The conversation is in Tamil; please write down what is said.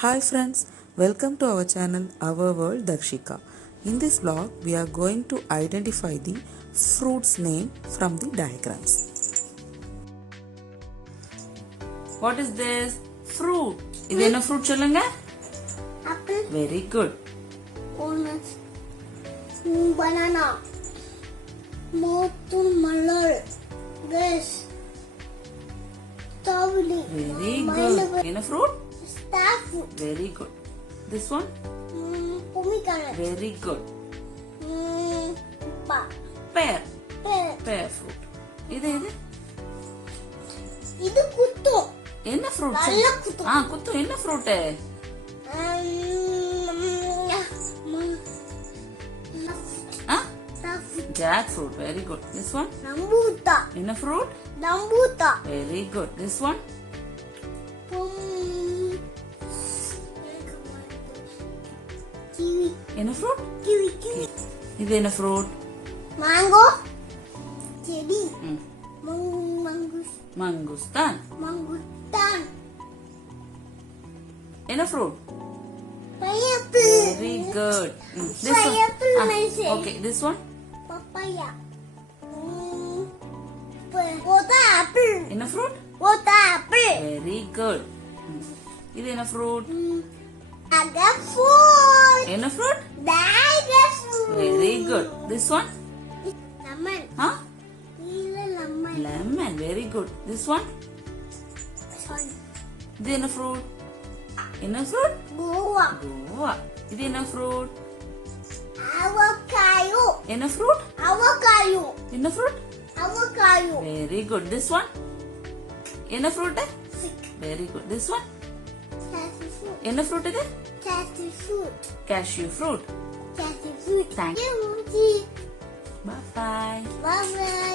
Hi friends, welcome to our channel Our World Darshika. In this vlog, we are going to identify the fruits name from the diagrams. What is this? Fruit. இது என்ன fruit சொல்லுங்க? Apple. Very good. Walnuts. Banana. Watermelon. Grass. Strawberry. Very good. என்ன fruit? Star fruit. Very good. This one? Pomegranate. Very good. Pear. Pear. Pear fruit. இது இது குத்தும். என்ன fruit? நல்ல குத்தும். குத்தும். என்ன fruit? Jackfruit. Very good. This one? Rambutan. என்ன fruit? Rambutan. Very good. This one? Kiwi. என்ன fruit? Kiwi. இது என்ன fruit? Mango. Cherry. Mangustan. Mangustan. என்ன fruit? Pineapple. Very good. This Pineapple, one? I say. Okay. This one? Papaya. Water apple. என்ன fruit? Water apple. Very good. இது என்ன fruit? Dragon fruit. என்ன fruit? Dragon fruit. Very good. This one? Lemon. Lemon. Lemon. Very good. This one? Sorry. இது என்ன fruit? என்ன fruit? Guava. Guava. இது என்ன fruit? Avocado. என்ன fruit? Avocado. என்ன fruit? Avocado. Very good. This one? என்ன fruit? Sick. Very good. This one? Cashew fruit. என்ன fruit இது? Cashew fruit. Cashew fruit. Cashew fruit. Thank you. Bye bye. Bye bye.